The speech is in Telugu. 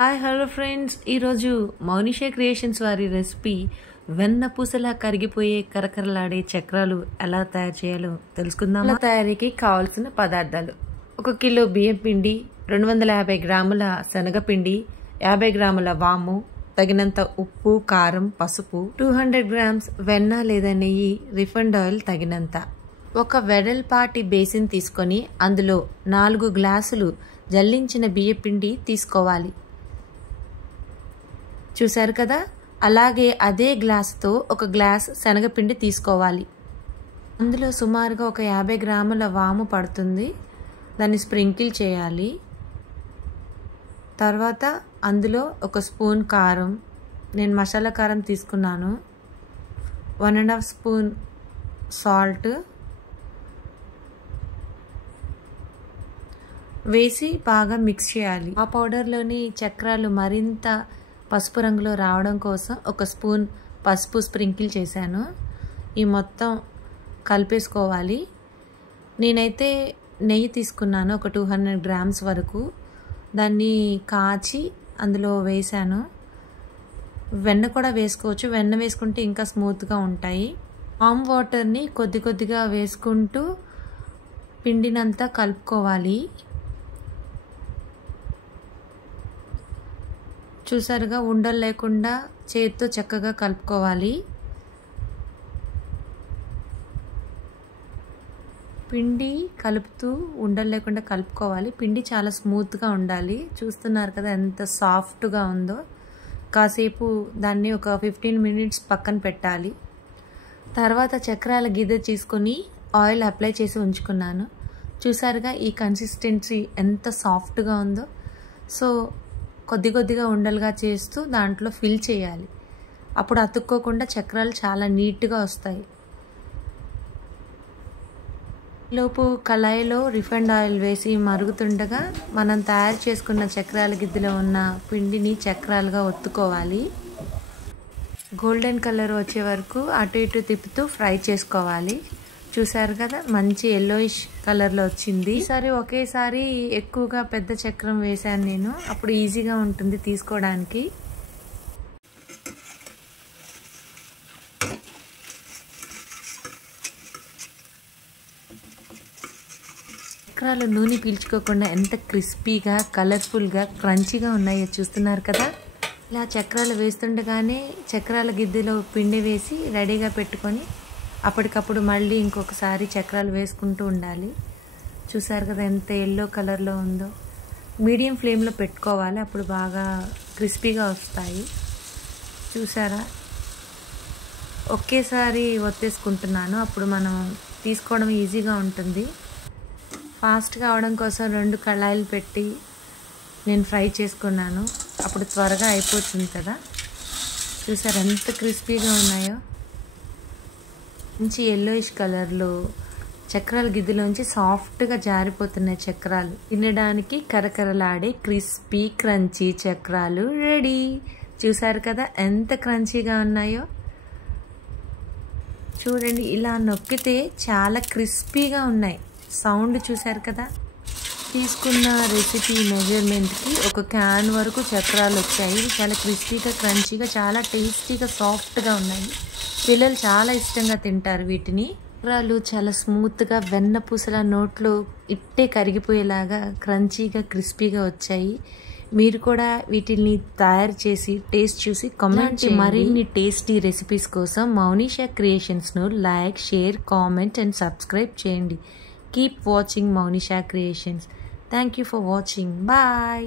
హాయ్ హలో ఫ్రెండ్స్, ఈరోజు మౌనిషా క్రియేషన్స్ వారి రెసిపీ వెన్న పూసలా కరిగిపోయే కరకరలాడే చక్రాలు ఎలా తయారు చేయాలో తెలుసుకుందాం. తయారీకి కావాల్సిన పదార్థాలు: 1 కిలో బియ్యం పిండి, 250 గ్రాముల శనగపిండి, 50 గ్రాముల వాము, తగినంత ఉప్పు, కారం, పసుపు, 200 గ్రామ్స్ వెన్న లేదా నెయ్యి, రిఫైండ్ ఆయిల్ తగినంత. ఒక వెడల్పాటి బేసిన్ తీసుకొని అందులో 4 గ్లాసులు జల్లించిన బియ్యం పిండి తీసుకోవాలి. చూసారు కదా, అలాగే అదే గ్లాసుతో 1 గ్లాస్ శనగపిండి తీసుకోవాలి. అందులో సుమారుగా ఒక 50 గ్రాముల వాము పడుతుంది. దాన్ని స్ప్రింకిల్ చేయాలి. తర్వాత అందులో 1 స్పూన్ కారం, నేను మసాలా కారం తీసుకున్నాను, 1.5 స్పూన్ సాల్ట్ వేసి బాగా మిక్స్ చేయాలి. ఆ పౌడర్లోని చక్రాలు మరింత పసుపు రంగులో రావడం కోసం 1 స్పూన్ పసుపు స్ప్రింకిల్ చేశాను. ఈ మొత్తం కలిపేసుకోవాలి. నేనైతే నెయ్యి తీసుకున్నాను, ఒక 200 గ్రామ్స్ వరకు. దాన్ని కాచి అందులో వేసాను. వెన్న కూడా వేసుకోవచ్చు, వెన్న వేసుకుంటే ఇంకా స్మూత్గా ఉంటాయి. వామ్ వాటర్ని కొద్ది కొద్దిగా వేసుకుంటూ పిండినంతా కలుపుకోవాలి. చూసారుగా, ఉండలు లేకుండా చేతితో చక్కగా కలుపుకోవాలి. పిండి కలుపుతూ ఉండలు లేకుండా కలుపుకోవాలి. పిండి చాలా స్మూత్గా ఉండాలి. చూస్తున్నారు కదా ఎంత సాఫ్ట్గా ఉందో. కాసేపు దాన్ని ఒక 15 మినిట్స్ పక్కన పెట్టాలి. తర్వాత చక్రాల గిద్దె తీసుకొని ఆయిల్ అప్లై చేసి ఉంచుకున్నాను. చూసారుగా ఈ కన్సిస్టెన్సీ ఎంత సాఫ్ట్గా ఉందో. సో కొద్ది కొద్దిగా ఉండలుగా చేస్తూ దాంట్లో ఫిల్ చేయాలి. అప్పుడు అతుక్కోకుండా చక్రాలు చాలా నీట్గా వస్తాయి. లోపు కళాయిలో రిఫైండ్ ఆయిల్ వేసి మరుగుతుండగా మనం తయారు చేసుకున్న చక్రాల గిద్దెలో ఉన్న పిండిని చక్రాలుగా ఒత్తుకోవాలి. గోల్డెన్ కలర్ వచ్చే వరకు అటు ఇటు తిప్పుతూ ఫ్రై చేసుకోవాలి. చూసారు కదా, మంచి ఎల్లోయిష్ కలర్లో వచ్చింది. ఈసారి ఒకేసారి ఎక్కువగా పెద్ద చక్రం వేశాను నేను, అప్పుడు ఈజీగా ఉంటుంది తీసుకోవడానికి. చక్రాలు నూనె పీల్చుకోకుండా ఎంత క్రిస్పీగా, కలర్ఫుల్గా, క్రంచీగా ఉన్నాయో చూస్తున్నారు కదా. ఇలా చక్రాలు వేస్తుండగానే చక్రాల గిద్దెలో పిండి వేసి రెడీగా పెట్టుకొని అప్పటికప్పుడు మళ్ళీ ఇంకొకసారి చక్రాలు వేసుకుంటూ ఉండాలి. చూసారు కదా ఎంత ఎల్లో కలర్లో ఉందో. మీడియం ఫ్లేమ్లో పెట్టుకోవాలి, అప్పుడు బాగా క్రిస్పీగా వస్తాయి. చూసారా, ఒకేసారి ఒత్తేసుకుంటున్నాను, అప్పుడు మనం తీసుకోవడం ఈజీగా ఉంటుంది. ఫాస్ట్గా అవడం కోసం 2 కళాయిలు పెట్టి నేను ఫ్రై చేసుకున్నాను, అప్పుడు త్వరగా అయిపోతుంది కదా. చూసారా ఎంత క్రిస్పీగా ఉన్నాయో. మంచి ఎల్లోయిష్ కలర్లో చక్రాల గిద్దెలోంచి సాఫ్ట్గా జారిపోతున్నాయి చక్రాలు. తినడానికి కరకరలాడే క్రిస్పీ క్రంచీ చక్రాలు రెడీ. చూసారు కదా ఎంత క్రంచీగా ఉన్నాయో. చూడండి, ఇలా నొక్కితే చాలా క్రిస్పీగా ఉన్నాయి. సౌండ్ చూసారు కదా. తీసుకున్న రెసిపీ మెజర్మెంట్కి 1 క్యాన్ వరకు చక్రాలు వచ్చాయి. చాలా క్రిస్పీగా, క్రంచీగా, చాలా టేస్టీగా, సాఫ్ట్గా ఉన్నాయి. పిల్లలు చాలా ఇష్టంగా తింటారు వీటిని. చక్రాలు చాలా స్మూత్గా వెన్న పూసల నోట్లో ఇట్టే కరిగిపోయేలాగా క్రంచీగా, క్రిస్పీగా వచ్చాయి. మీరు కూడా వీటిని తయారు చేసి టేస్ట్ చూసి కామెంట్ చేయండి. మరిన్ని టేస్టీ రెసిపీస్ కోసం మౌనిషా క్రియేషన్స్ను like, share, comment and subscribe చేయండి. Keep watching Mounisha creations. Thank you for watching. Bye.